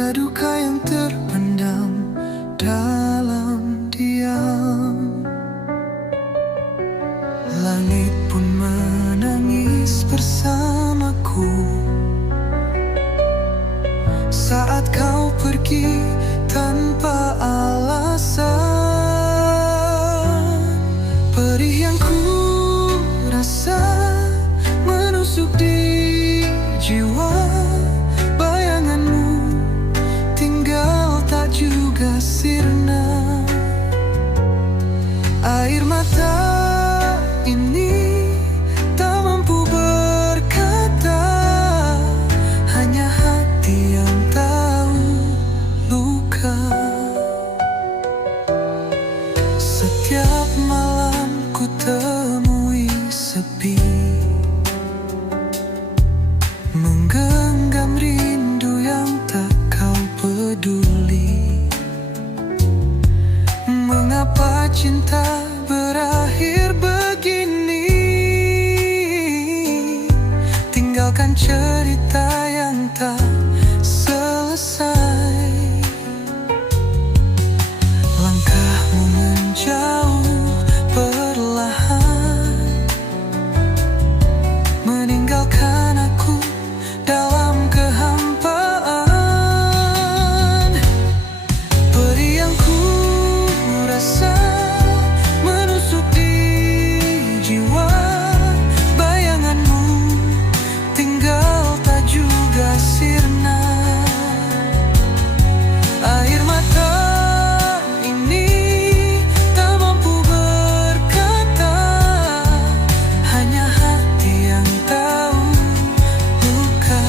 Ada duka yang terpendam dalam diam. Langit pun menangis bersamaku saat kau pergi tanpa alasan. Perih yang ku rasa menusuk di jiwa. Bayanganmu tinggal tak juga sirna. Air mata ini tak mampu berkata, hanya hati yang tahu luka. Setiap malam ku temui sepi, menggenggam rindu yang tak kau peduli. Mengapa cinta berakhir begini? Tinggalkan cerita yang tak selesai. Langkahmu menjauh perlahan, meninggalkan aku dalam kehampaan. Perih yang ku rasa menusuk di jiwa. Bayanganmu tinggal tak juga sirna. Air mata ini tak mampu berkata, hanya hati yang tahu luka.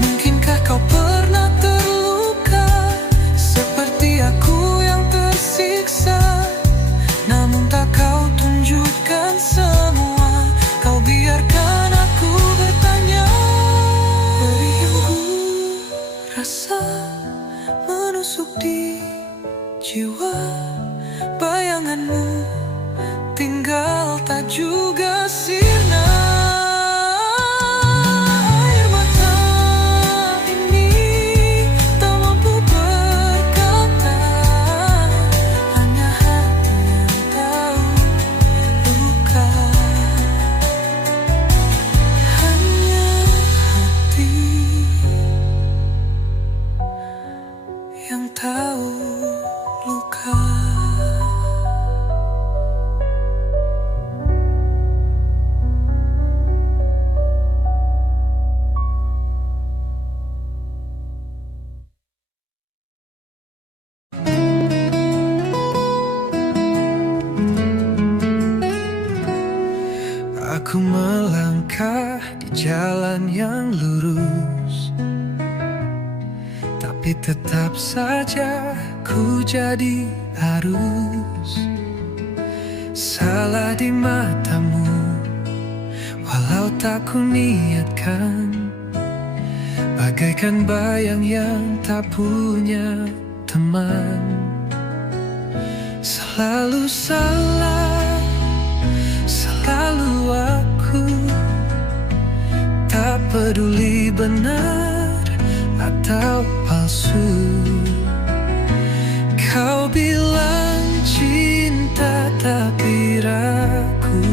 Mungkinkah kau pernah terluka seperti aku yang tersiksa? Namun tak kau tunjukkan semua, kau biarkan aku bertanya. Perih yang ku rasa menusuk di jiwa. Bayanganmu tinggal tak juga sirna. Air mata ini tak mampu berkata, hanya hati yang tahu luka. Hanya hati yang tahu luka. Aku melangkah di jalan yang lurus, tapi tetap saja ku jadi arus. Salah di matamu, walau tak ku niatkan. Bagaikan bayang yang tak punya teman. Selalu salah, selalu aku. Tak peduli benar atau palsu. Kau bilang cinta tapi ragu.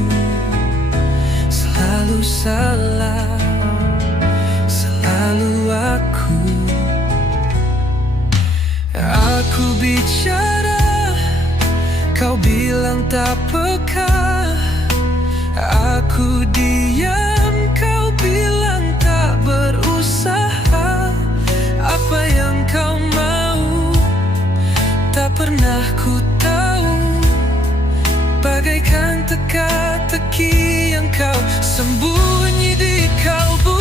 Selalu salah, selalu aku. Aku bicara, kau bilang tak peka. Aku diam, kau bilang tak berusaha. Apa yang kau mau tak pernah ku tahu. Bagaikan teka-teki yang kau sembunyi di kalbu.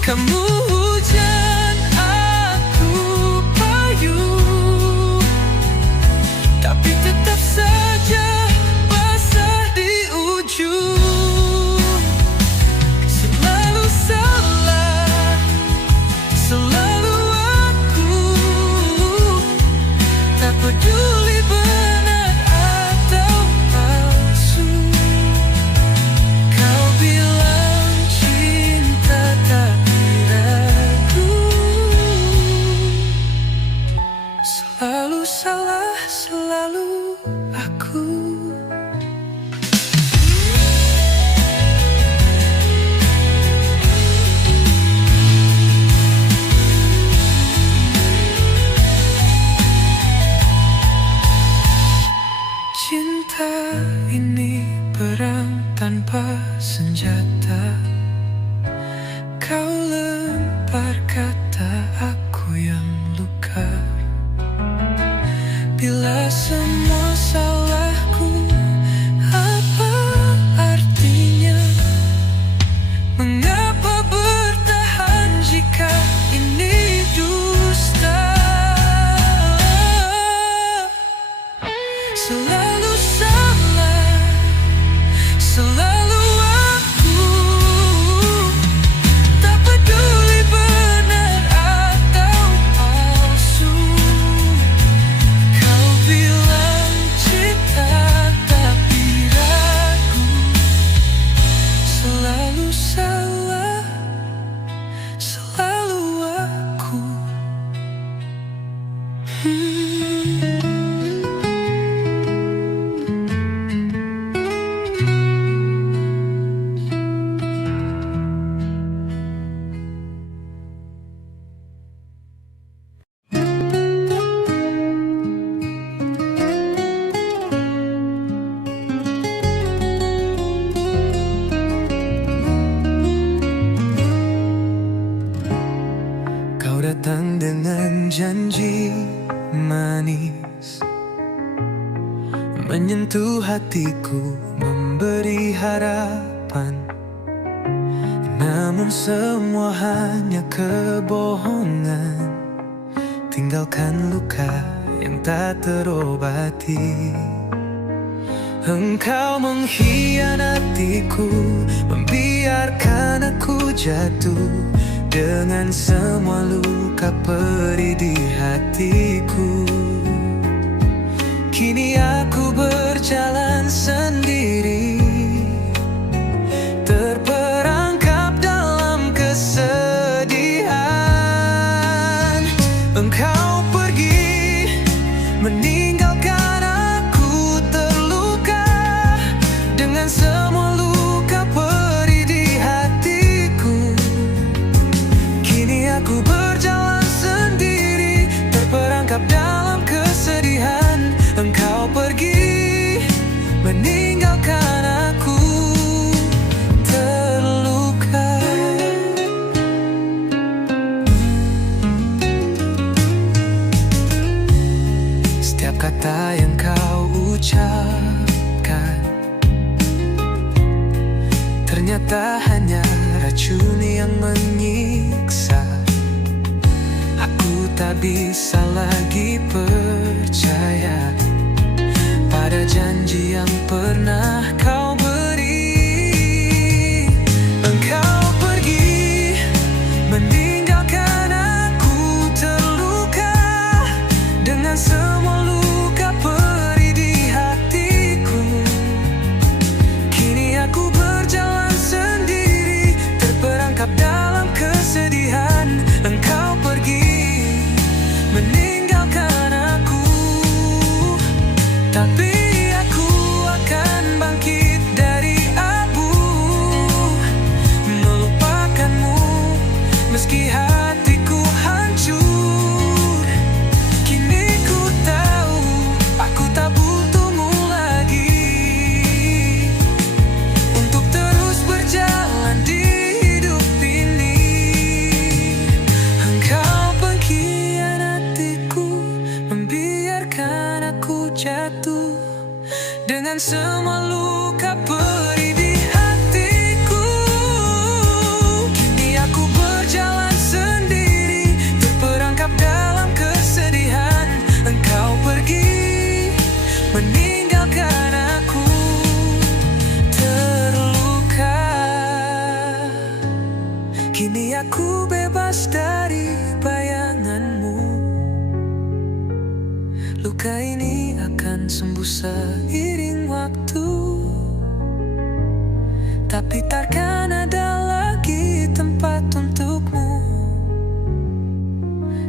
Kamu hujan, aku payung, tapi tetap saja basah di ujung. aku. Cinta ini perang tanpa senjata. Kau lempar kata, aku yang luka. Bila semua salahku, apa artinya? Mengapa bertahan jika ini dusta? Selalu salah, selalu aku. Tak peduli benar atau palsu. Kau bilang cinta tapi ragu. Selalu salah, selalu aku. Kau datang dengan janji manis, menyentuh hatiku, memberi harapan. Namun semua hanya kebohongan, tinggalkan luka yang tak terobati. Engkau mengkhianatiku, membiarkan aku jatuh dengan semua luka perih di hatiku. Kini aku berjalan sendiri, terperangkap dalam kesedihan. Engkau pergi, meninggalkan aku terluka dengan semua luka perih di hatiku. Kini aku berjalan sendiri, terperangkap dalam kesedihan. Engkau pergi, meninggalkan aku terluka. Setiap kata yang kau ucapkan ternyata hanya racun yang menyiksa. Aku tak bisa lagi percaya pada janji yang pernah kau beri. Engkau pergi, meninggalkan aku terluka dengan semua luka perih di hatiku. Kini aku berjalan sendiri, terperangkap dalam kesedihan. Engkau pergi, meninggalkan aku, tapi aku akan bangkit dari abu, melupakanmu meski hatiku hancur. Kini ku tahu aku tak butuhmu lagi untuk terus berjalan di hidup ini. Engkau pengkhianatiku, membiarkan aku jatuh dengan semua luka perih di hatiku. Kini aku berjalan sendiri, terperangkap dalam kesedihan. Engkau pergi, meninggalkan aku terluka. Kini aku bebas dari bayanganmu. Luka ini akan sembuh seiring waktu, tapi takkan ada lagi tempat untukmu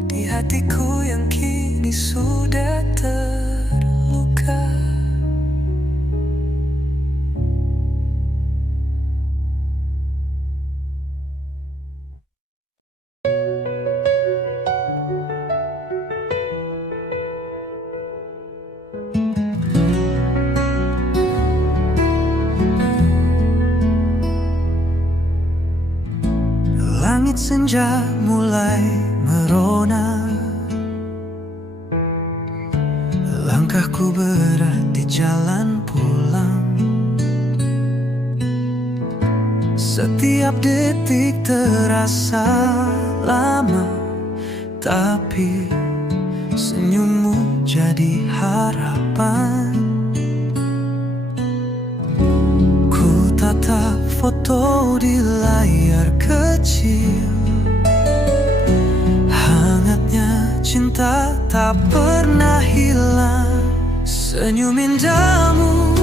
di hatiku yang kini sudah terluka. senja mulai merona, langkahku berat di jalan pulang. Setiap detik terasa lama, tapi senyummu jadi harapan. Ku tatap foto di layar kecil, hangatnya cinta tak pernah hilang. Senyum indahmu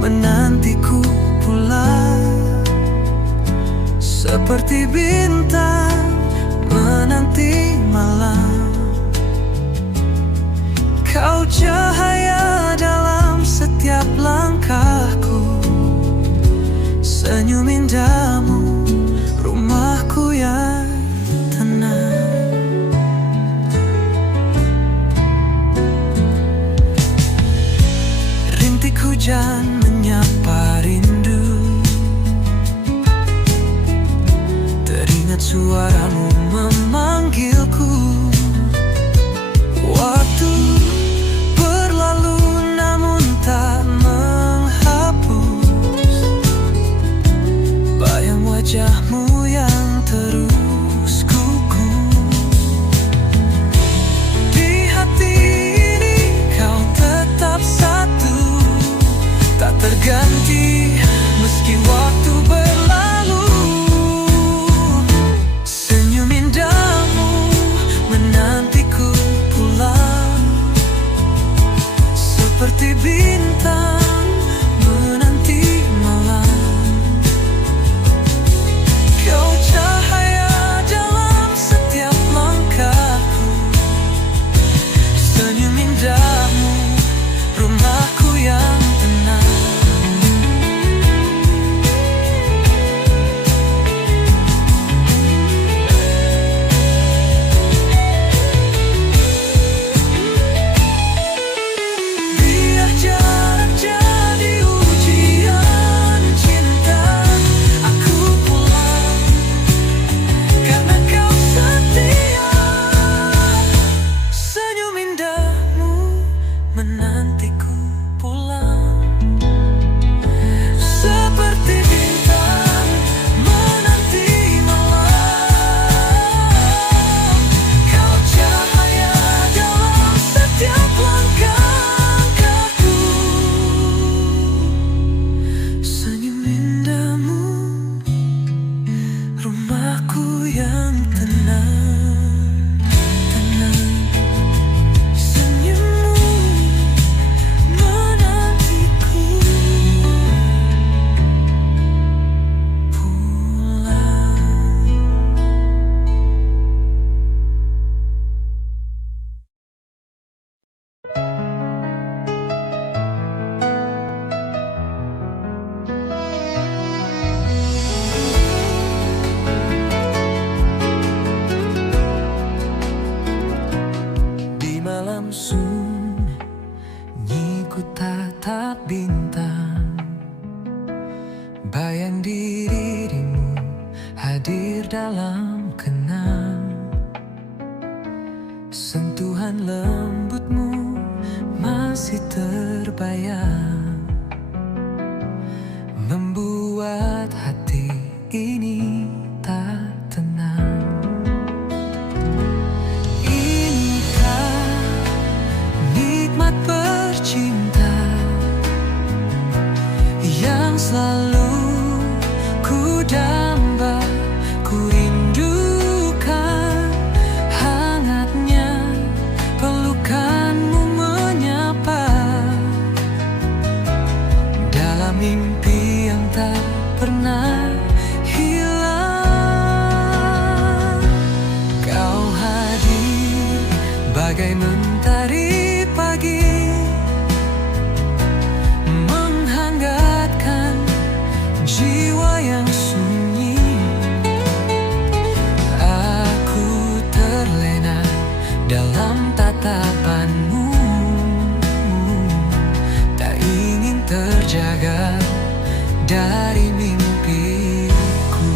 menantiku pulang, seperti bintang menanti malam. Kau cahaya dalam setiap langkahku, senyum indahmu rumahku yang tenang. Rintik hujan menyapa rindu, teringat suaramu memanggilku. Waktu berlalu namun tak menghapus bayang wajahmu yang terus kukus. Di hati ini kau tetap satu, tak terganti meski waktu berlalu. Senyum indahmu menantiku pulang, seperti bintang menanti malam. Kau cahaya dalam setiap langkahku, senyum indahmu rumahku yang tenang. Biar jarak jadi ujian cinta, aku pulang karena kau setia. Senyum indahmu menantiku pulang, seperti bintang menanti malam. Kau cahaya dalam setiap langkahku, senyum indahmu rumahku yang tenang, tenang. Senyummu menantiku pulang. Di malam sunyi ku tatap bintang, bayang dirimu hadir dalam kenang. Sentuhan lembutmu masih terbayang, membuat hati ini tak tenang. Inikah nikmat bercinta yang selalu ku damba, ku rindukan hangatnya pelukanmu menyapa dalam mimpi yang tak pernah hilang. Kau hadir bagai mentari pagi, menghangatkan jiwa yang sunyi. Aku terlena dalam tatapanmu, tak ingin terjaga dari mimpiku.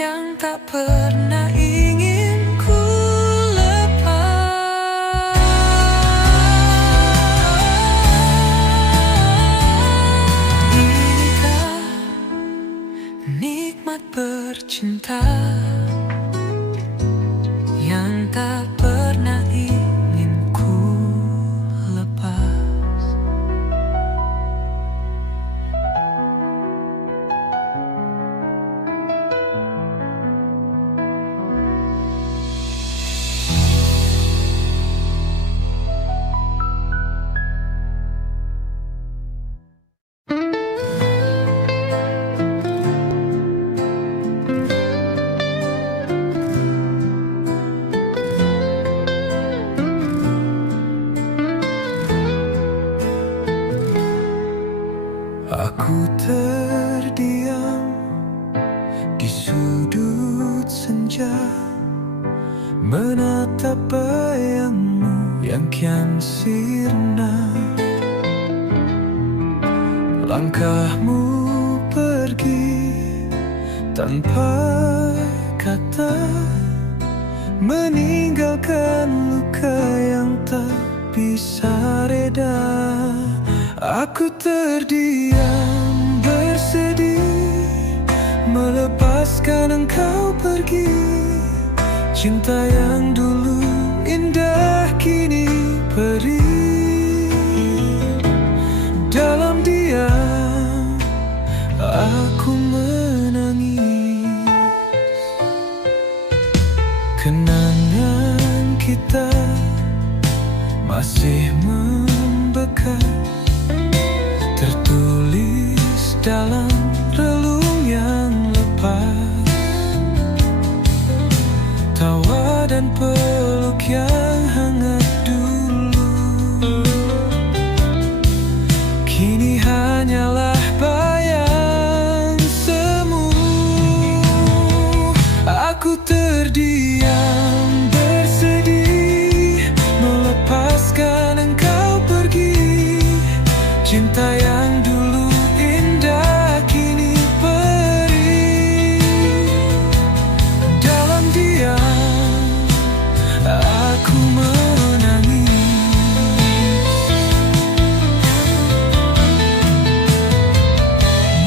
yang tak pernah ingin ku lepas. Inikah nikmat bercinta yang tak pernah ingin ku lepas. Aku terdiam di sudut senja, menatap bayangmu yang kian sirna. Langkahmu pergi tanpa kata, meninggalkan luka yang tak bisa reda. Aku terdiam bersedih, melepaskan engkau pergi. Cinta yang dulu indah kini perih. Dalam diam aku menangis. Kenangan kita masih membekas, tertulis dalam relung yang lepas. Tawa dan peluk yang hangat dulu kini hanyalah bayang semu. Aku terdiam bersedih, melepaskan engkau pergi. Cinta yang dulu indah kini perih. Dalam diam aku menangis.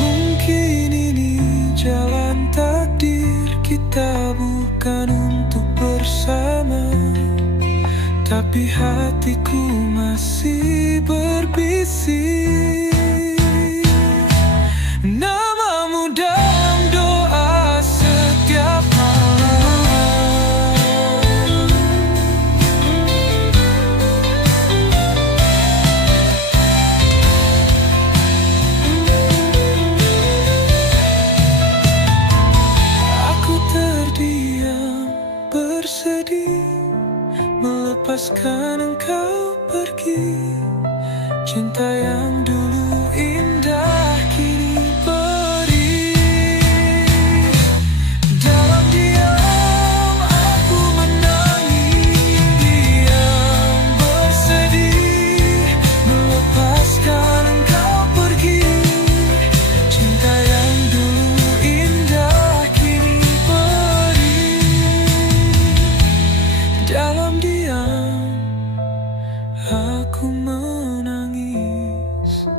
Mungkin ini jalan takdir kita, bukan untuk bersama, tapi hatiku masih berbisik namamu dalam doa setiap malam. Aku terdiam bersedih, melepaskan engkau pergi. Cinta yang dulu indah kini perih. Dalam diam aku menangis, diam bersedih, melepaskan engkau pergi. Cinta yang dulu indah kini perih. Dalam diam aku menangis.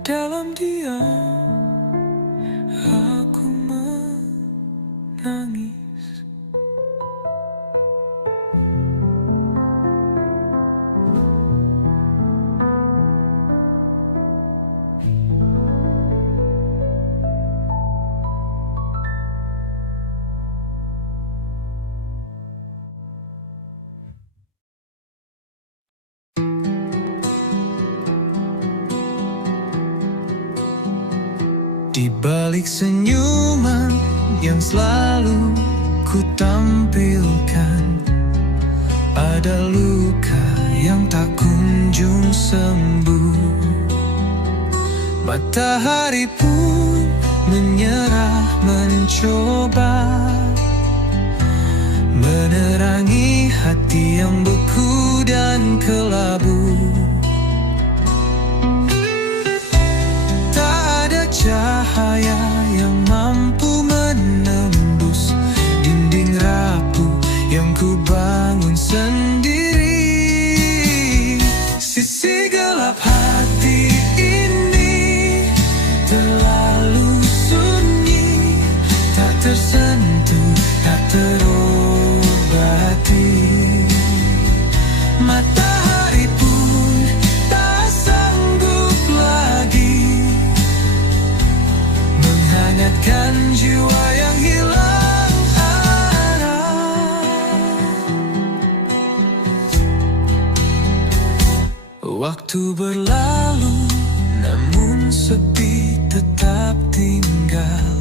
Dalam diam aku menangis. Di balik senyuman yang selalu ku tampilkan, ada luka yang tak kunjung sembuh. Matahari pun menyerah mencoba menerangi hati yang beku dan kelabu. Tak ada cahaya yang mampu tersentuh, tak terobati. Matahari pun tak sanggup lagi menghangatkan jiwa yang hilang arah. Waktu berlalu, namun sepi tetap tinggal.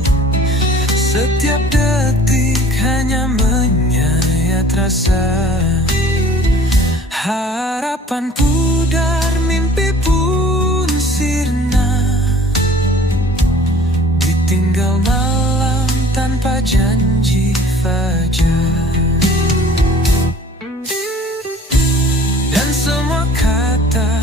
Setiap detik hanya menyayat rasa. Harapan pudar, mimpi pun sirna. Ditinggal malam tanpa janji fajar. Dan semua kata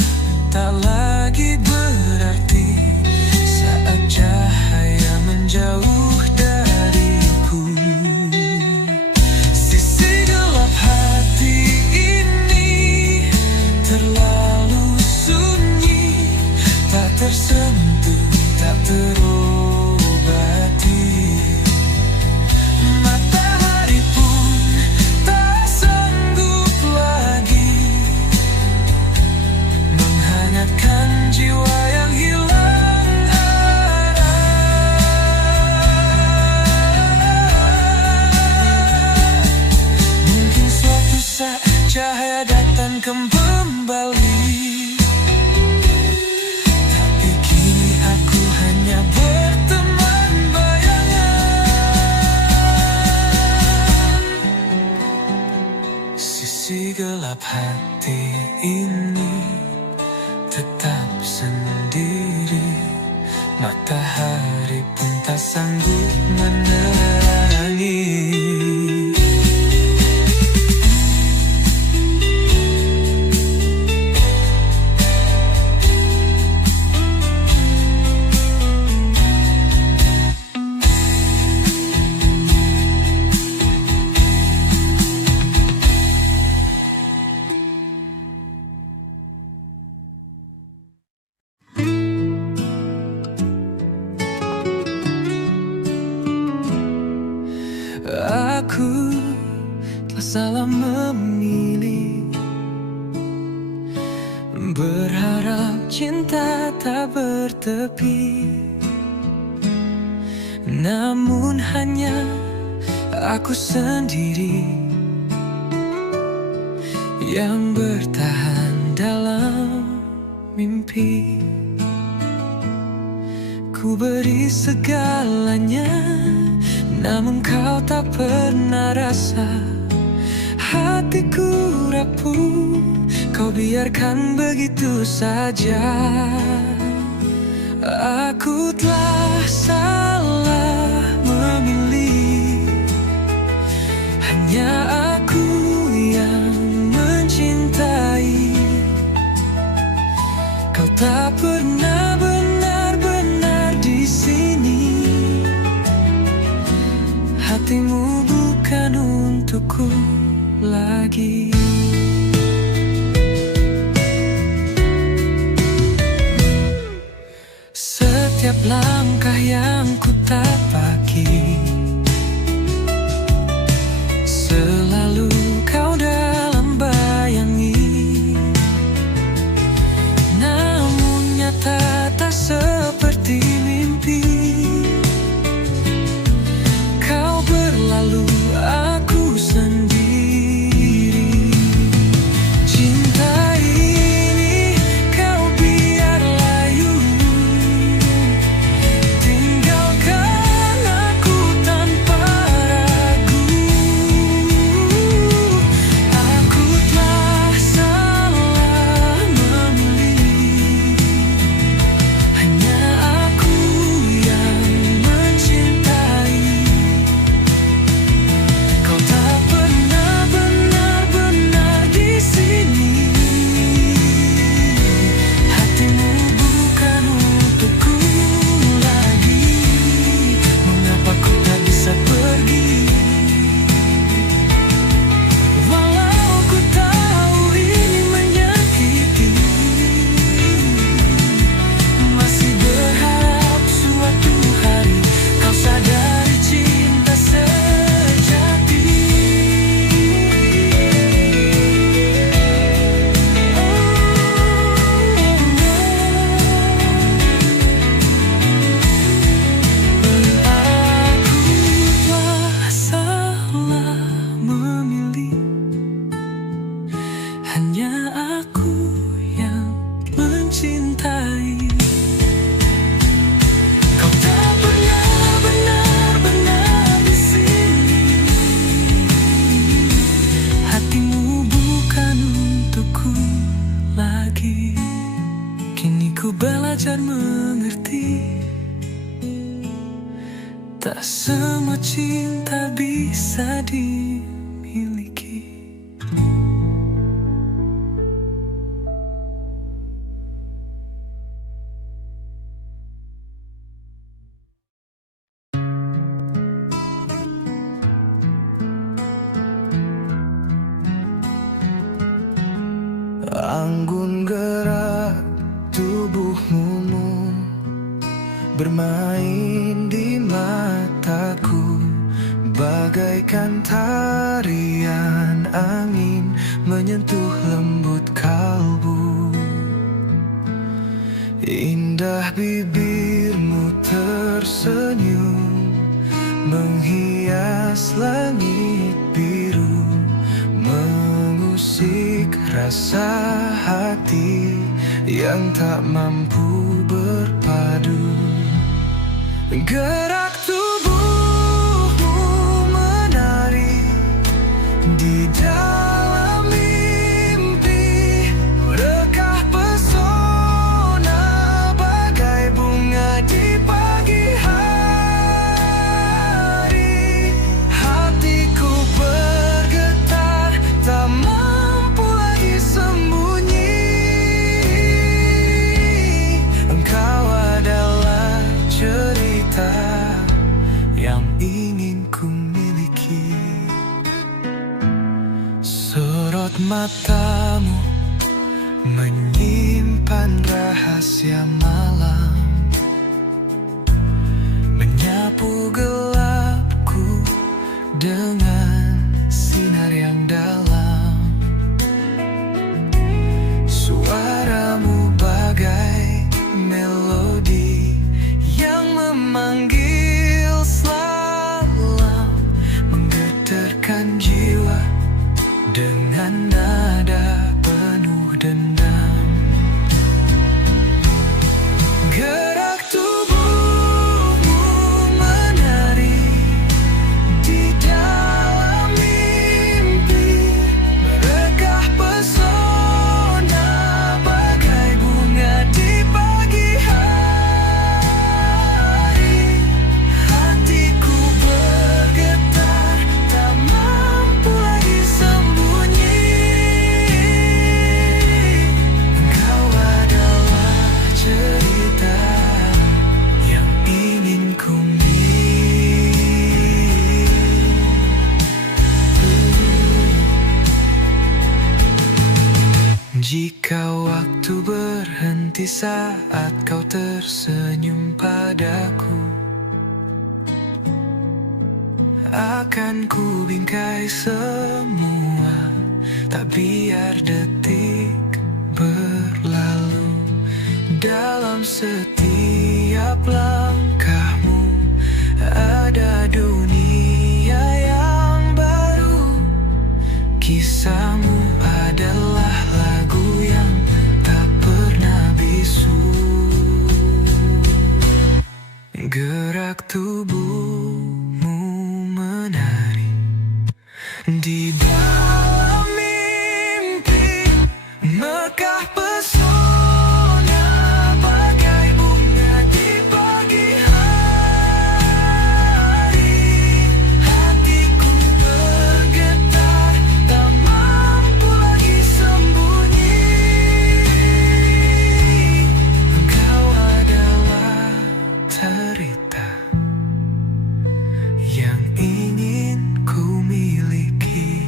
tak lagi berarti saat cahaya menjauh dariku. Sisi gelap hati ini terlalu sunyi, tak tersentuh, tak terobati. Matahari pun tak sanggup lagi menghangatkan jiwa yang hilang arah. Mungkin suatu saat cahaya datang kembali, tapi kini aku hanya berteman bayangan. Sisi gelap hati ini tetap sendiri. Matahari pun tak sanggup menerangi. Aku telah salah memilih, berharap cinta tak bertepi. Namun hanya aku sendiri yang bertahan dalam mimpi. Ku beri segalanya, namun kau tak pernah rasa. Hatiku rapuh, kau biarkan begitu saja. Aku telah salah memilih, hanya aku yang mencintai. Kau tak pernah benar-benar di sini. Hatimu bukan untukku lagi. Setiap langkah yang ku tapaki, selalu kau dalam bayangi. Namun nyata tak seperti mimpi. Kau berlalu, aku sendiri. Cinta ini kau biar layu, tinggalkan Tak semua cinta bisa dimiliki. Anggun gerak tubuhmu bermain di mataku, bagaikan tarian angin menyentuh lembut kalbu. Indah bibirmu tersenyum menghias langit biru, mengusik rasa hati yang tak mampu berpadu. Gerak tubuhmu menari di dalam mimpi, rekah pesona bagai bunga di pagi hari. Hatiku bergetar, tak mampu lagi sembunyi. Engkau adalah cerita yang ingin ku miliki. Sorot matamu menyimpan rahasia malam, menyapu gelapku dengan sinar yang dalam. Suaramu bagai melodi yang memanggil selalam, menggetarkan jiwa dengan nada penuh dendam. Gerak tubuhmu menari di dalam mimpi, rekah pesona bagai bunga di pagi hari. Hatiku bergetar, tak mampu lagi sembunyi. Engkau adalah cerita yang ingin ku miliki. Jika waktu berhenti saat kau tersenyum padaku, akan ku bingkai semua, tak biar detik berlalu. Dalam setiap langkahmu ada dunia yang baru. Kisahmu adalah lagu yang tak pernah bisu. Gerak tubuhmu menari di dalam mimpi, mekah pesona bagai bunga di pagi hari. Hatiku bergetar, tak mampu lagi sembunyi. Engkau adalah cerita yang ingin ku miliki.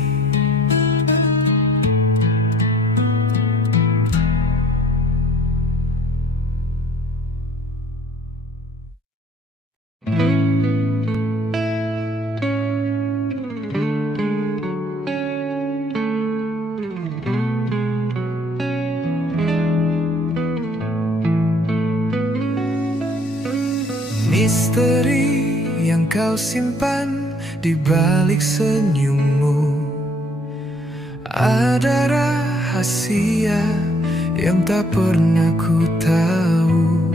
Misteri yang kau simpan di balik senyummu, ada rahasia yang tak pernah ku tahu.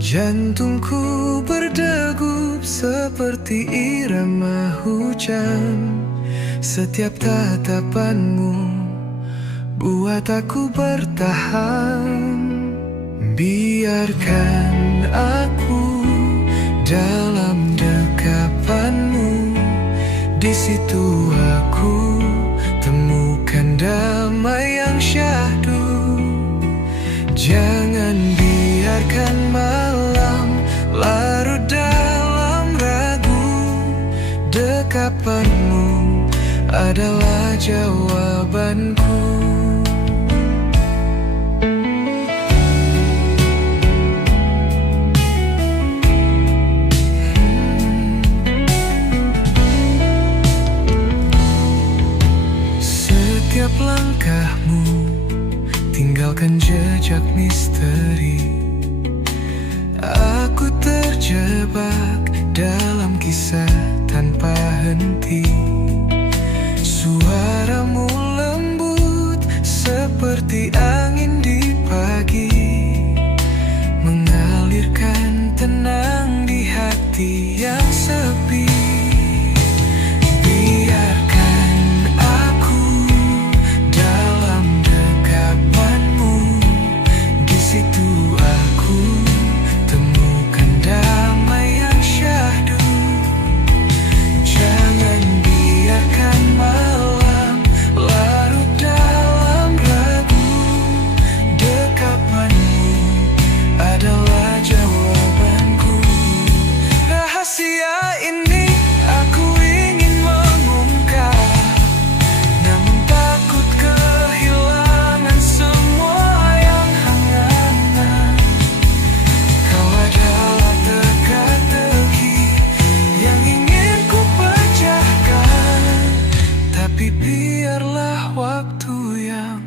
Jantungku berdegup seperti irama hujan. Setiap tatapanmu buat aku bertahan. Biarkan aku dalam situ aku temukan damai yang syahdu. Jangan biarkan malam larut dalam ragu. Dekapanmu adalah jawabanku. Setiap langkahmu tinggalkan jejak misteri. Aku terjebak dalam kisah tanpa henti. Suaramu lembut seperti angin di pagi, mengalirkan tenang di hati yang sepi. Biarlah waktu yang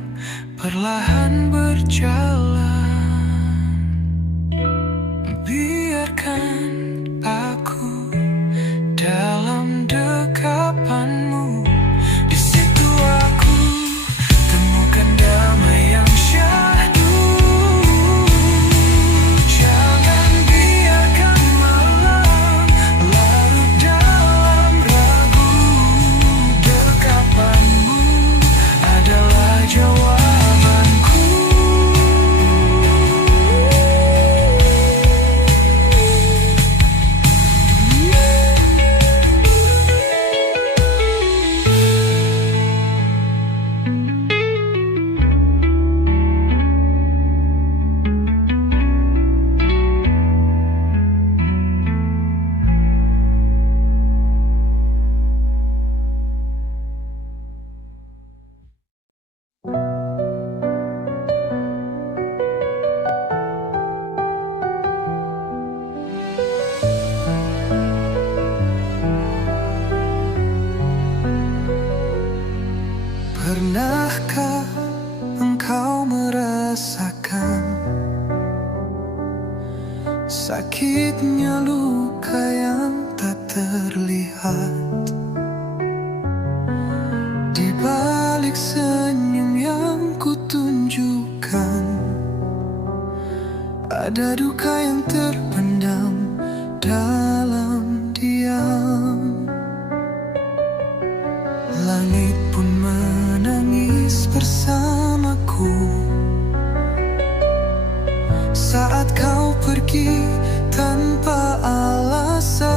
perlahan berjalan. Biarkan aku dalam dekapanmu. Di situ aku temukan damai yang syahdu. Jangan biarkan malam larut dalam ragu. Dekapanmu adalah jawabanku. Pernahkah engkau merasakan sakitnya luka yang tak terlihat? Di balik senyum yang kutunjukkan, ada duka yang terpendam dalam diam. Langit pun menangis bersamaku saat kau pergi tanpa alasan.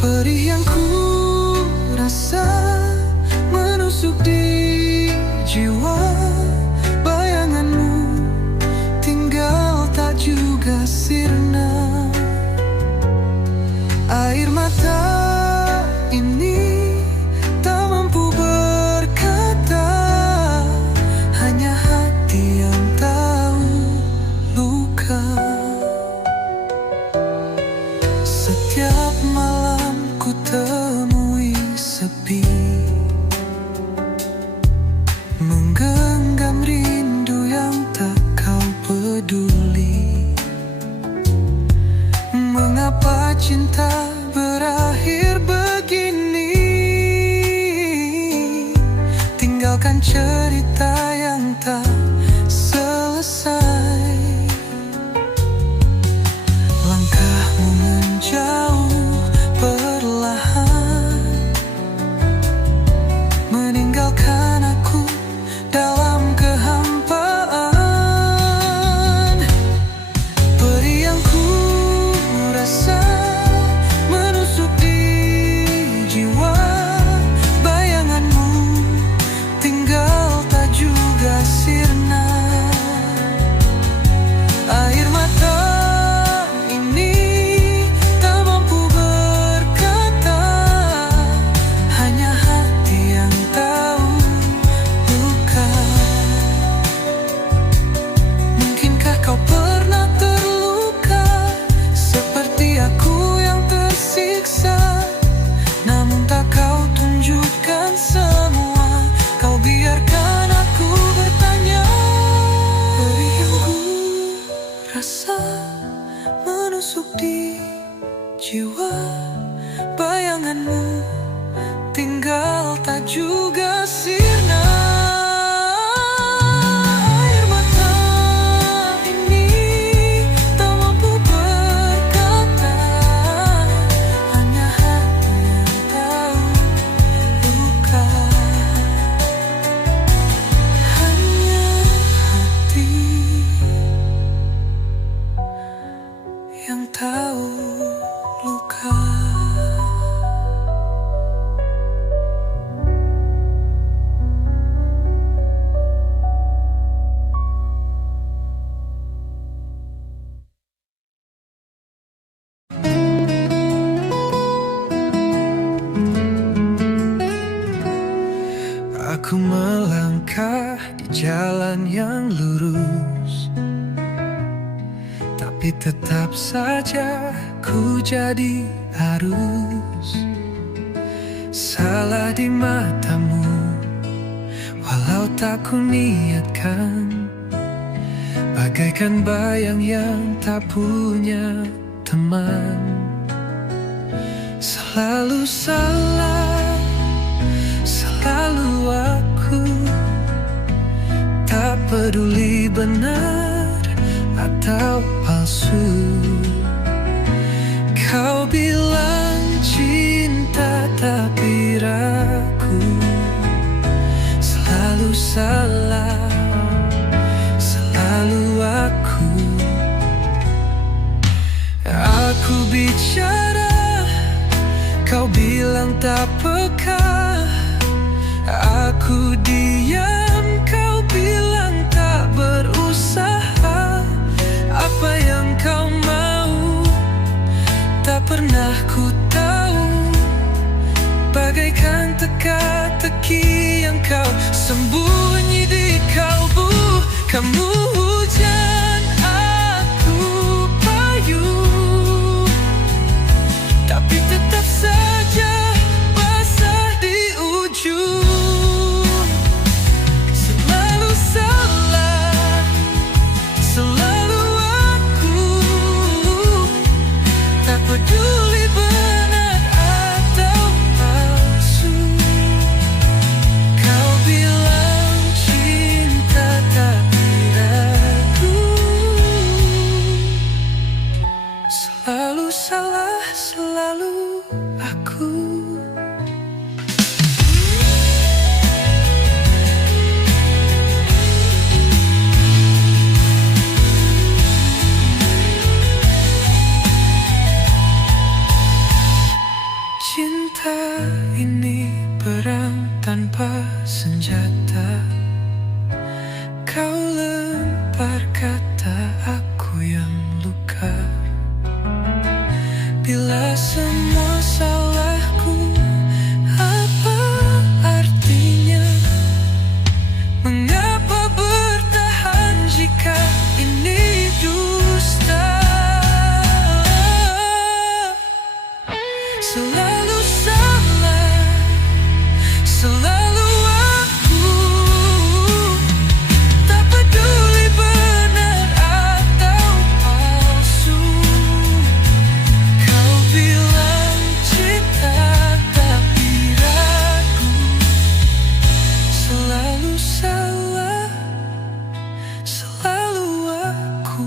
Perih yang ku rasa menusuk di jiwa. Bayanganmu tinggal tak juga sirna. Air mata ini tak mampu berkata, hanya hati yang tahu luka. Setiap malam ku temui sepi, menggenggam rindu yang tak kau peduli. Mengapa cinta berakhir begini? Tinggalkan cerita yang tak selesai. Langkahmu menjauh perlahan, meninggalkan aku dalam kehampaan. Perih yang ku rasa menusuk di jiwa. Bayanganmu tinggal tak juga sirna. Air mata ini tak mampu berkata, hanya hati yang tahu luka. Hanya hati yang tahu luka. Aku melangkah di jalan yang lurus, tapi tetap saja ku jadi arus. Salah di matamu, walau tak ku niatkan, bagaikan bayang yang tak punya teman. Selalu salah, selalu aku, tak peduli benar atau palsu. Kau bilang cinta tapi ragu, selalu salah, selalu aku. Aku bicara, kau bilang tak peka. Aku diam, kau bilang tak berusaha. Apa yang kau mau tak pernah ku tahu, bagaikan teka-teki yang kau sembunyi di kalbu. Kamu hujan, aku payung, tapi tetap saja basah di ujung. Selalu salah, selalu aku, tak peduli benar atau palsu. Kau bilang cinta tapi ragu, selalu salah, selalu aku. Cinta ini perang tanpa senjata. Kau lempar kata, aku yang luka. Bila semua salahku, apa artinya? Mengapa bertahan jika ini dusta? Selalu salah, selalu aku, tak peduli benar atau palsu. Kau bilang cinta tapi ragu, selalu salah, selalu aku.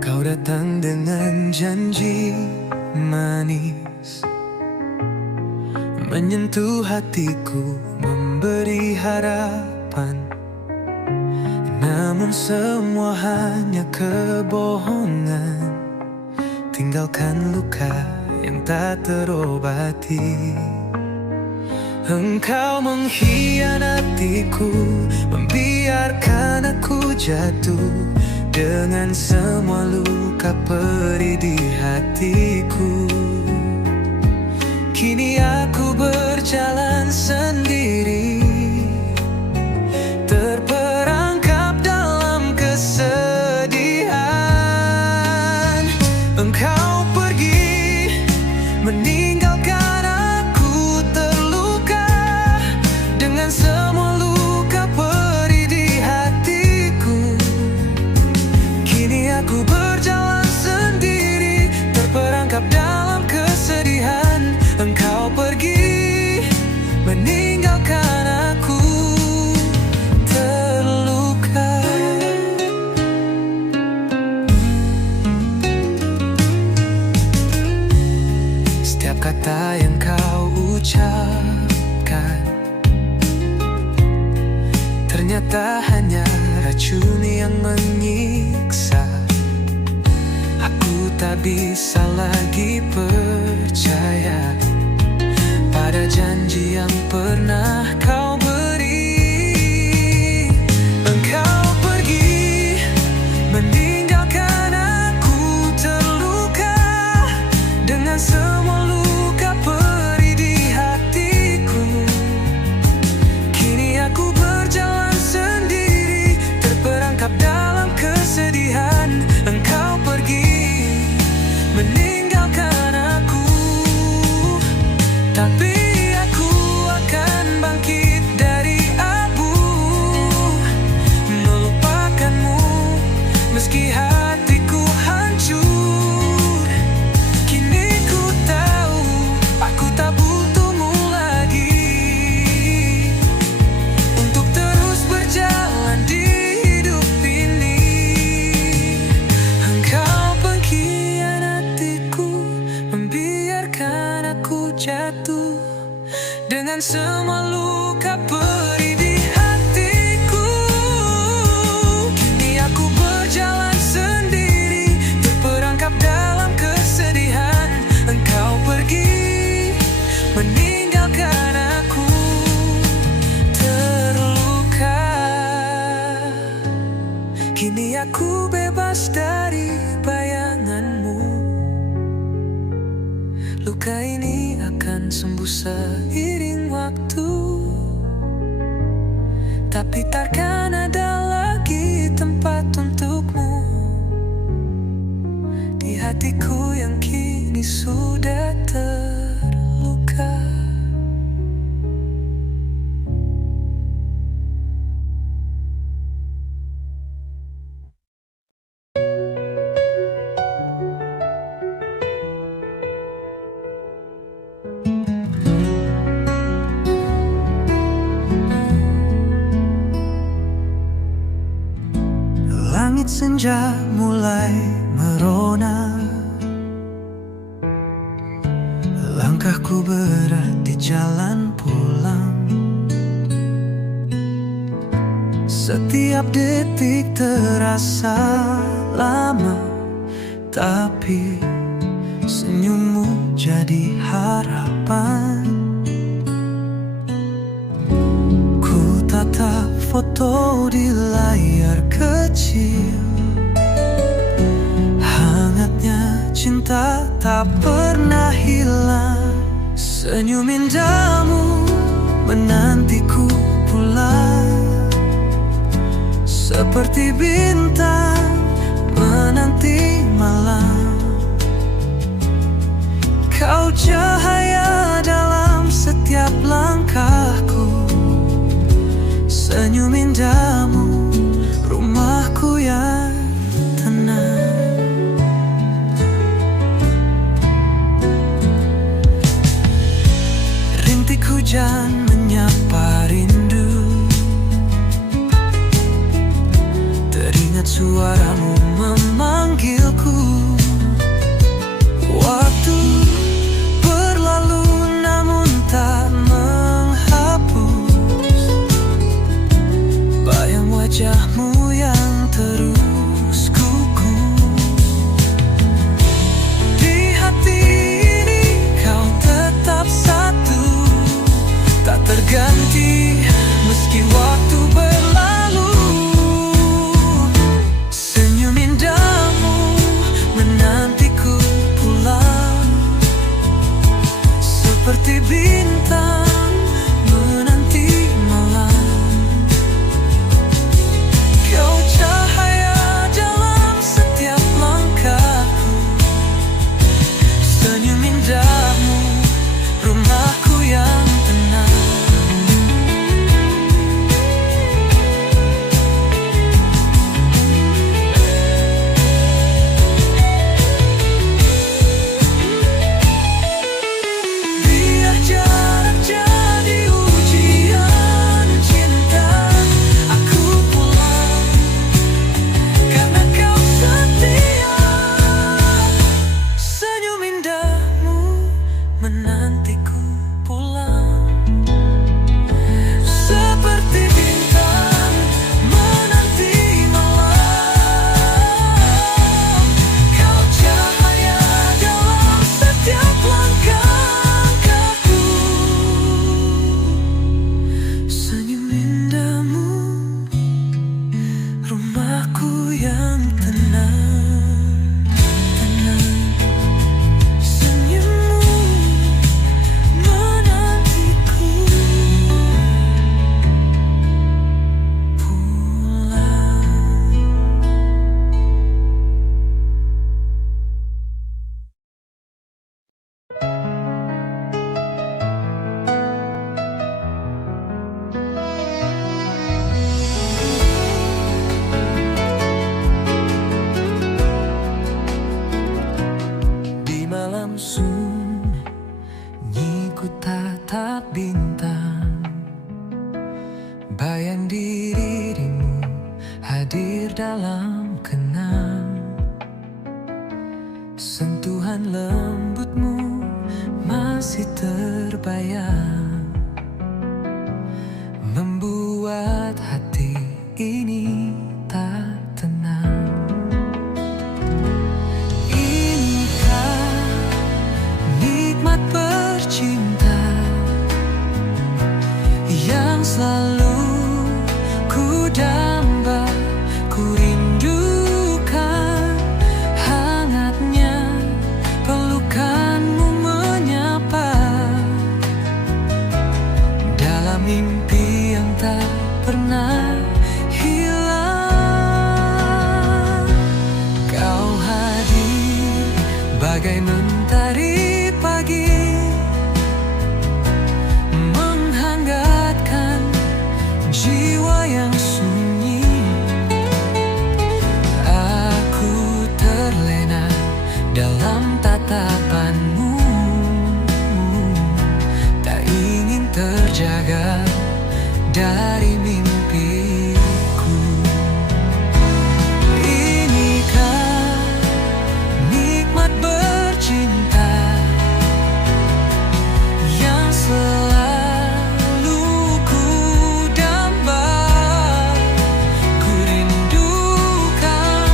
Kau datang dengan janji manis, menyentuh hatiku, memberi harapan. Namun semua hanya kebohongan, tinggalkan luka yang tak terobati. Engkau mengkhianatiku, membiarkan aku jatuh dengan semua luka perih di hatiku. Kini aku berjalan sendiri, terperangkap dalam kesedihan. Engkau pergi, meninggalkan aku terluka, dengan semua luka perih di hatiku. Kini aku berjalan sendiri, terperangkap dalam kesedihan. Engkau pergi, meninggalkan aku terluka. Setiap kata yang kau ucapkan ternyata hanya racun yang menyiksa. Aku tak bisa lagi percaya pada janji yang pernah kau beri. Engkau pergi, meninggalkan aku terluka, dengan semua luka perih di hatiku. Kini aku berjalan sendiri, terperangkap dalam kesedihan. Engkau pergi, meninggalkan aku, tapi aku akan bangkit dari abu, melupakanmu meski hatiku hancur. Kini ku tahu aku tak butuhmu lagi untuk terus berjalan di hidup ini. Engkau pengkhianatiku, membiarkan aku jatuh, dengan semua luka perih di hatiku. Kini aku berjalan sendiri, terperangkap dalam kesedihan. Engkau pergi, meninggalkan aku terluka. Kini aku bebas dari bayanganmu. Luka ini akan sembuh seiring waktu, tapi takkan ada lagi tempat untukmu di hatiku yang kini sudah terluka. Langit senja mulai merona, langkahku berat di jalan pulang. Setiap detik terasa lama, tapi senyummu jadi harapan. Ku tatap foto di layar kecil, hangatnya cinta tak pernah hilang. Senyum indahmu menantiku pulang, seperti bintang menanti malam. Kau cahaya dalam setiap langkahku, senyum indahmu rumahku yang tenang. Rintik hujan menyapa rindu, teringat suaramu memanggilku. Waktu berlalu namun tak menghapus bayang wajahmu yang terus kukuh. Di hati ini kau tetap satu, tak seperti bintang menanti malam. Kau cahaya dalam setiap langkahku, senyum indahmu, rumahku yang tenang. Biar jarak jadi ujian cinta, aku pulang karena kau setia. Senyum indahmu menantiku pulang, seperti bintang menanti malam. Kau cahaya dalam setiap langkahku, senyum indahmu, rumahku yang tenang, tenang. Senyummu menantiku pulang. Di malam sunyi ku tatap bintang, bayang dirimu hadir dalam kenang. Sentuhan lembutmu masih terbayang, membuat hati ini tak tenang. Inikah nikmat bercinta yang selalu ku damba, ku rindukan hangatnya pelukanmu menyapa dalam mimpi yang tak pernah hilang. Kau hadir bagai mentari pagi, menghangatkan jiwa yang sunyi. Aku terlena dalam tatapanmu, tak ingin terjaga dari mimpiku. Inikah nikmat bercinta yang selalu ku damba, ku rindukan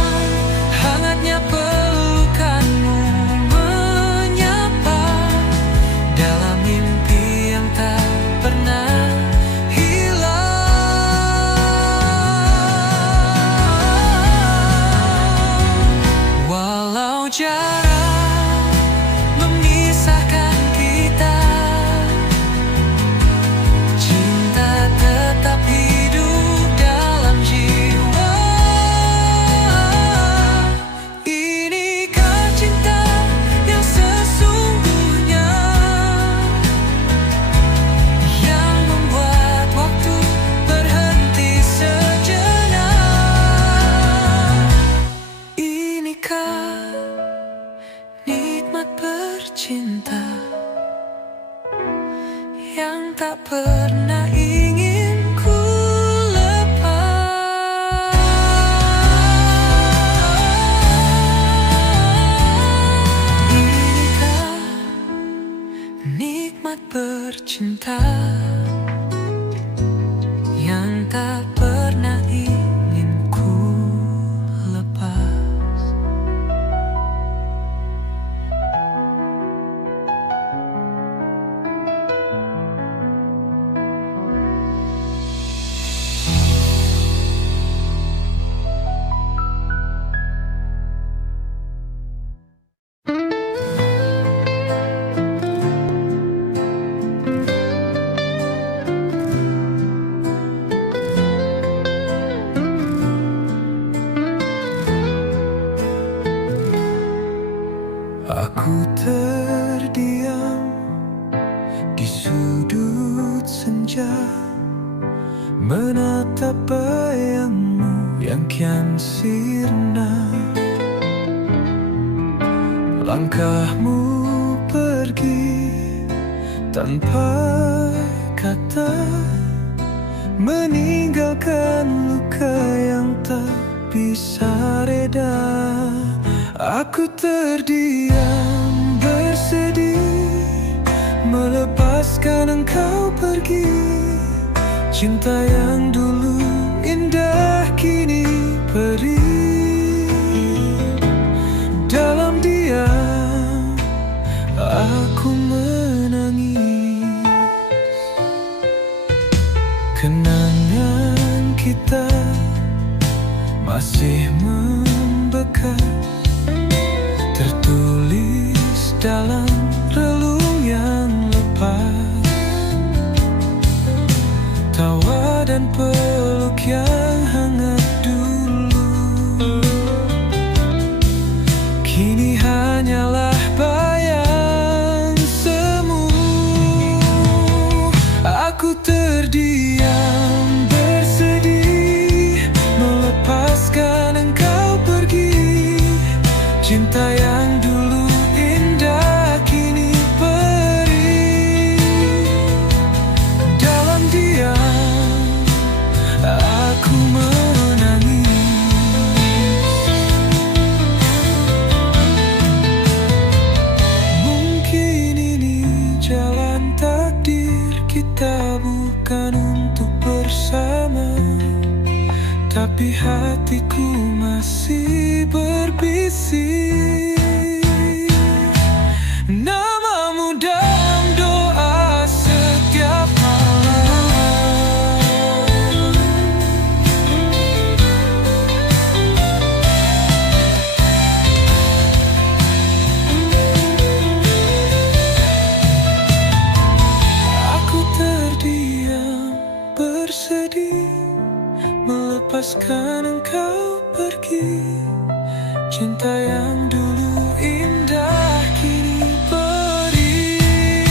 hangatnya pelukanmu menyapa dalam mimpi yang tak pernah hilang. Walau jarak memisahkan kita, cinta tetap hidup dalam jiwa. Inikah cinta yang sesungguhnya, yang membuat waktu berhenti sejenak. Inikah nikmat bercinta yang tak pernah ingin ku lepas. Inikah nikmat bercinta yang tak pernah ingin ku lepas. kian sirna. Langkahmu pergi tanpa kata, meninggalkan luka yang tak bisa reda. Aku terdiam bersedih melepaskan engkau pergi. Cinta yang dulu indah kini perih. Dalam diam aku menangis. Kenangan kita masih membekas, tertulis dalam relung yang lepas. Tawa dan peluk yang hangat dulu kini hanyalah bayang semu. Aku terdiam bersedih melepaskan engkau pergi. Cinta yang dulu indah kini perih. Dalam diam aku menangis. Mungkin ini jalan takdir kita, bukan untuk bersama, tapi hatiku masih berbisik namamu dalam doa setiap malam. Aku terdiam bersedih melepaskan engkau pergi. Cinta yang dulu indah kini perih.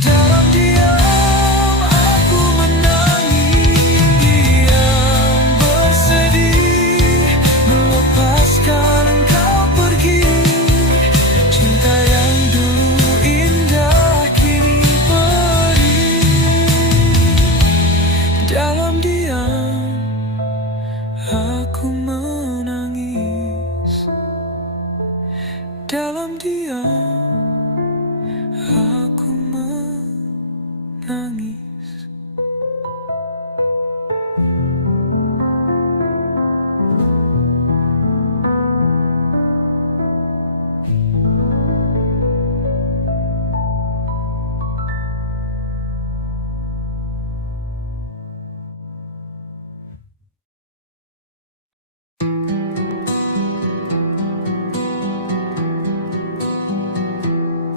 Dalam diam aku menangis. Diam bersedih melepaskan engkau pergi. Cinta yang dulu indah kini perih. Dalam diam aku menangis. Dalam diam aku menangis.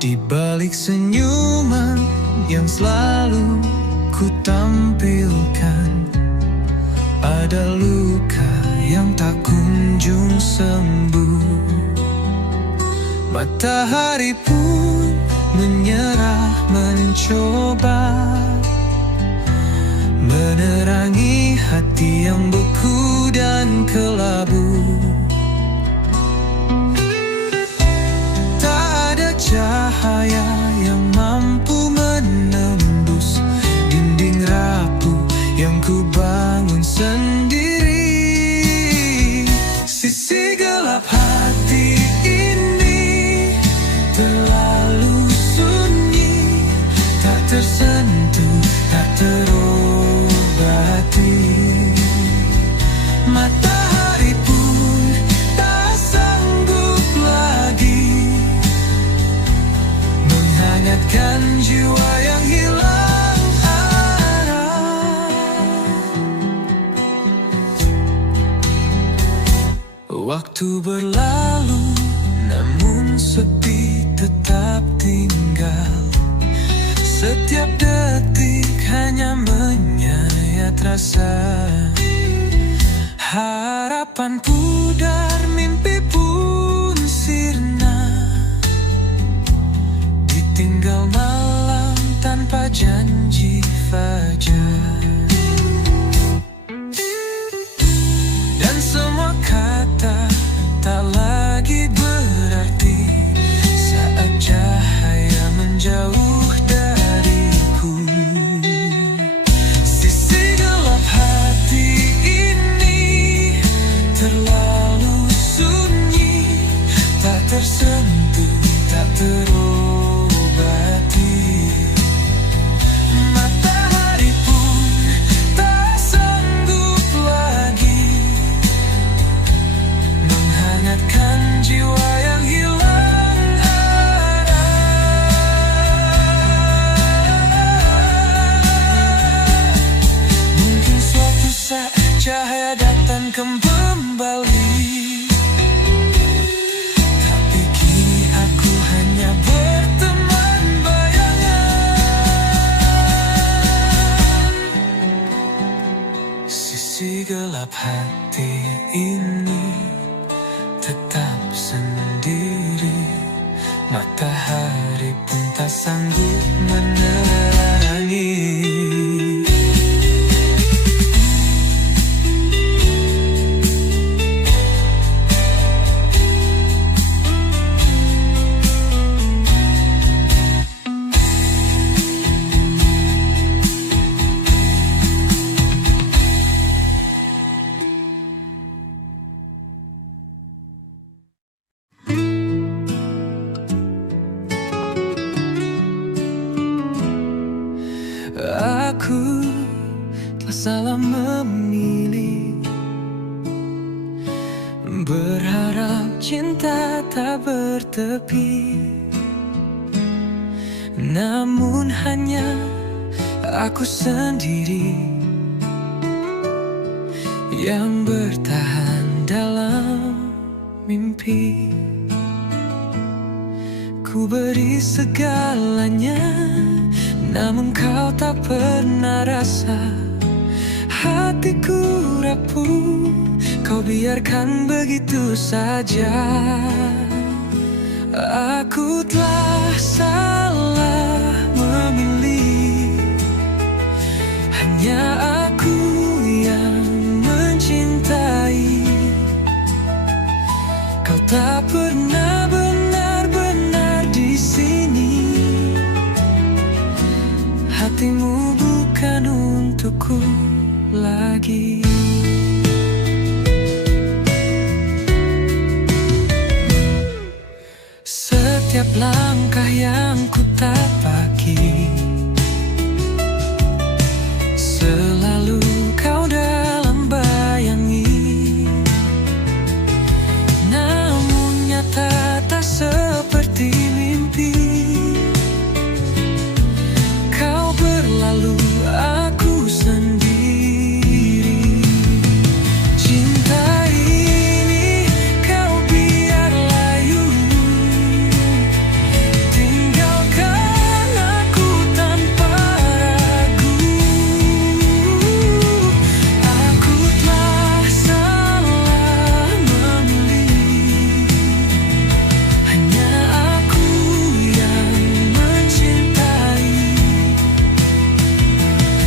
Di balik senyuman yang selalu ku tampilkan, ada luka yang tak kunjung sembuh. Matahari pun menyerah mencoba menerangi hati yang beku dan kelabu. Cahaya yang mampu menembus dinding rapuh yang ku bangun sendiri. Sisi gelap hati ini terlalu sunyi, tak tersentuh, tak terobati. Matahari pun tak sanggup lagi menghangatkan jiwa yang hilang arah. Waktu berlalu, namun sepi tetap tinggal. Setiap detik hanya menyayat rasa. Harapan pudar, mimpi pun sirna, ditinggal malam tanpa janji fajar. menjauh dariku. Sisi gelap hati ini terlalu sunyi, tak tersentuh, tak terobati. Matahari pun tak sanggup lagi menghangatkan jiwa yang hilang arah. Mungkin suatu saat cahaya datang kembali, tapi kini aku hanya berteman bayangan. Sisi gelap hati ini tetap sendiri, matahari pun tak sanggup menerangi. Aku telah salah memilih, berharap cinta tak bertepi. Namun hanya aku sendiri yang bertahan dalam mimpi. Ku beri segalanya, namun kau tak pernah rasa. Hatiku rapuh, kau biarkan begitu saja. Aku telah salah memilih, hanya aku yang mencintai. Kau tak pernah benar-benar di sini. Hatimu bukan untukku lagi. Setiap langkah yang ku tapaki, selalu kau dalam bayangi. Namun nyata tak seperti mimpi. Lalu aku sendiri. Cinta ini kau biar layu, tinggalkan aku tanpa ragu. Aku telah salah memilih, hanya aku yang mencintai.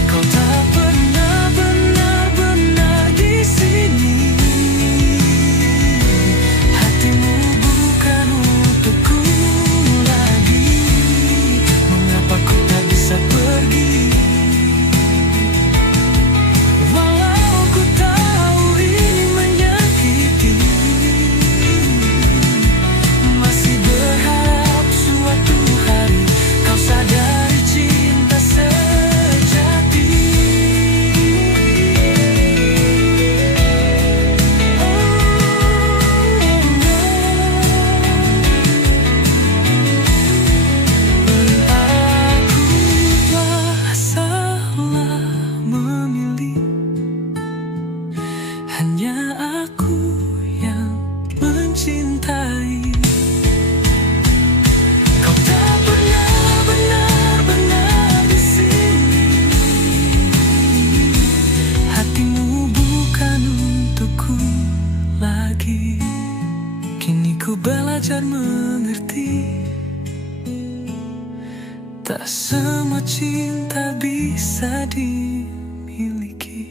Kau tak pernah benar-benar di sini. Hatimu bukan untukku lagi. Mengapa ku tak bisa pergi? Walau ku tahu ini menyakiti, masih berharap suatu hari kau sadari cinta sejati. Aku telah salah memilih, hanya aku yang mencintai. Kau tak pernah benar-benar di sini. Hatimu bukan untukku lagi. Kini ku belajar mengerti, tak semua cinta bisa dimiliki.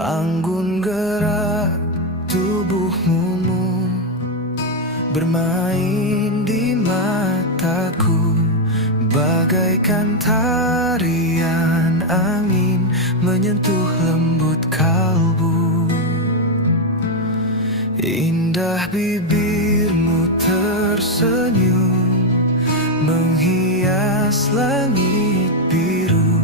Anggun gerak tubuhmu bermain di mataku, bagaikan tarian angin menyentuh lembut kalbu. Indah bibirmu tersenyum menghias langit biru,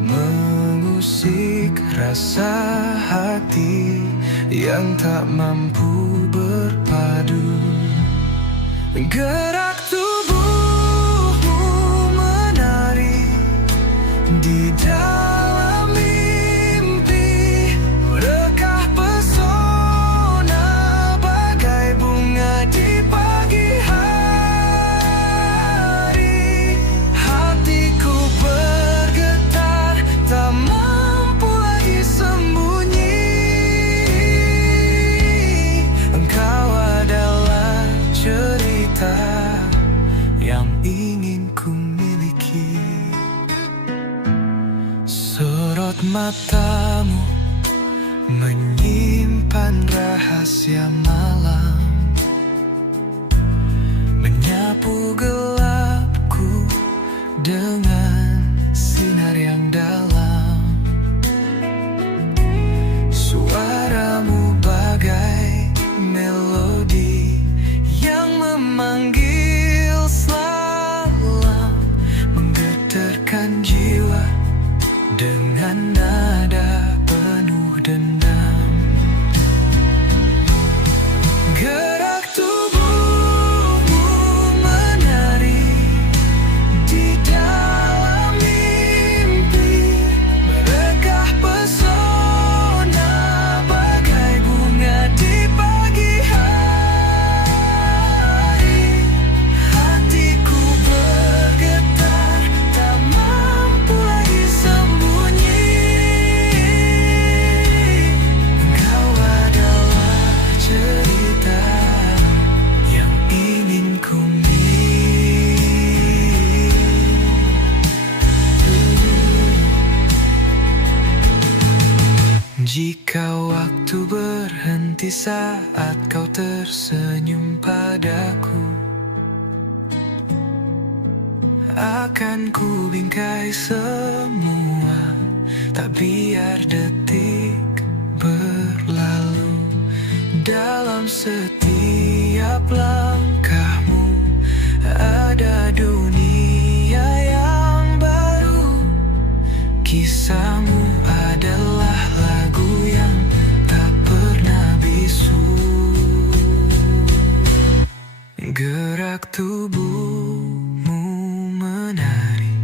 mengusik rasa hati yang tak mampu berpadu. Gerak tubuhmu menari di dalam mimpi, rekah pesona bagai bunga di pagi hari. Hatiku bergetar, tak mampu lagi sembunyi. Engkau adalah cerita yang ingin ku miliki. Sorot matamu menyimpan rahasia malam, menyapu gelapku dengan sinar yang dalam. Suaramu bagai melodi yang memanggil selalam, menggetarkan jiwa dengan nada penuh dendam. Gerak tubuhmu menari di dalam mimpi, merekah pesona bagai bunga di pagi hari. Hatiku bergetar, tak mampu lagi sembunyi. Engkau adalah cerita yang ingin ku miliki. Jika waktu berhenti saat kau tersenyum padaku, akan ku bingkai semua, tak biar detik berlalu. Dalam setiap langkahmu ada dunia yang baru. Kisahmu adalah lagu yang tak pernah bisu. Gerak tubuhmu menari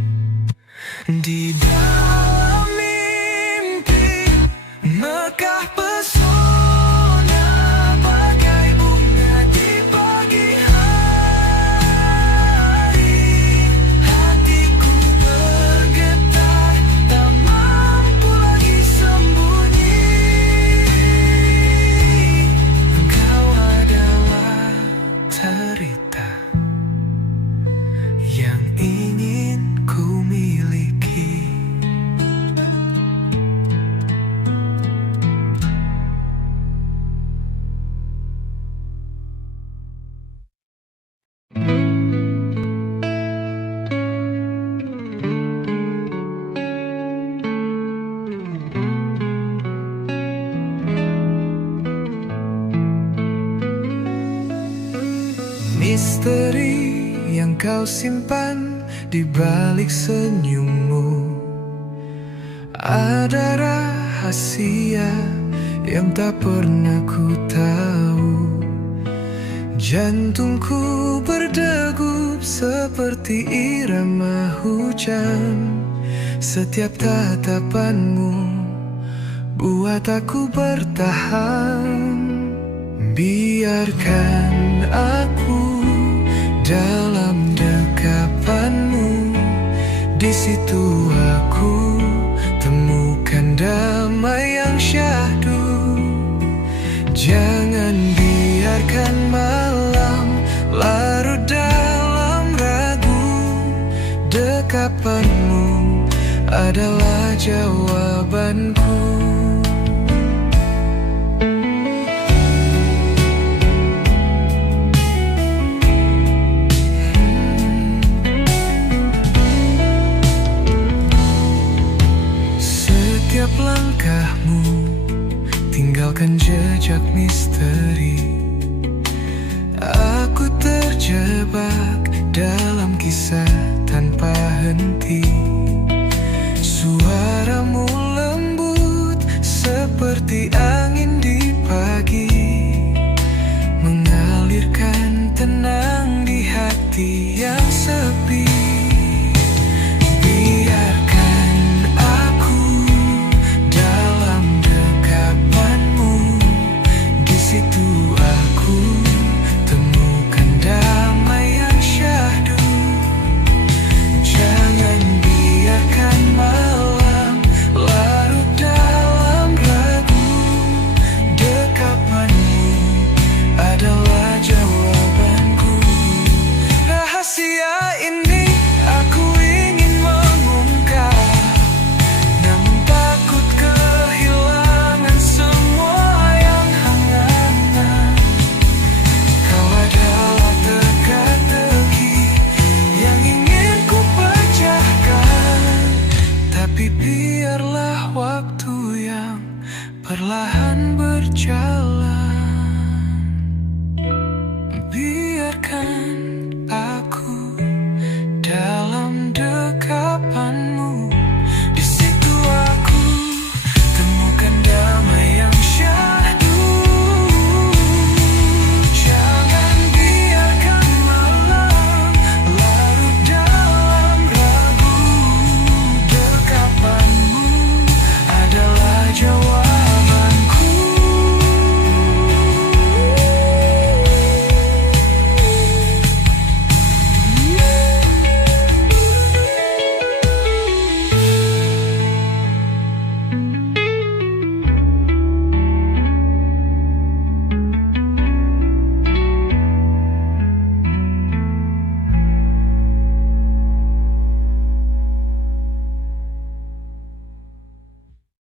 di dalam mimpi, mekah pesona bagai bunga di pagi hari. Hatiku bergetar, tak mampu lagi sembunyi. Engkau adalah cerita yang ingin ku miliki. Misteri yang kau simpan di balik senyummu, ada rahasia yang tak pernah ku tahu. Jantungku berdegup seperti irama hujan. Setiap tatapanmu buat aku bertahan. Biarkan aku dalam dekapanmu, di situ aku temukan damai yang syahdu. Jangan biarkan malam larut dalam ragu. Dekapanmu adalah jawabanku. jejak misteri. Aku terjebak dalam kisah tanpa henti. Suaramu lembut seperti angin di pagi, mengalirkan tenang di hati.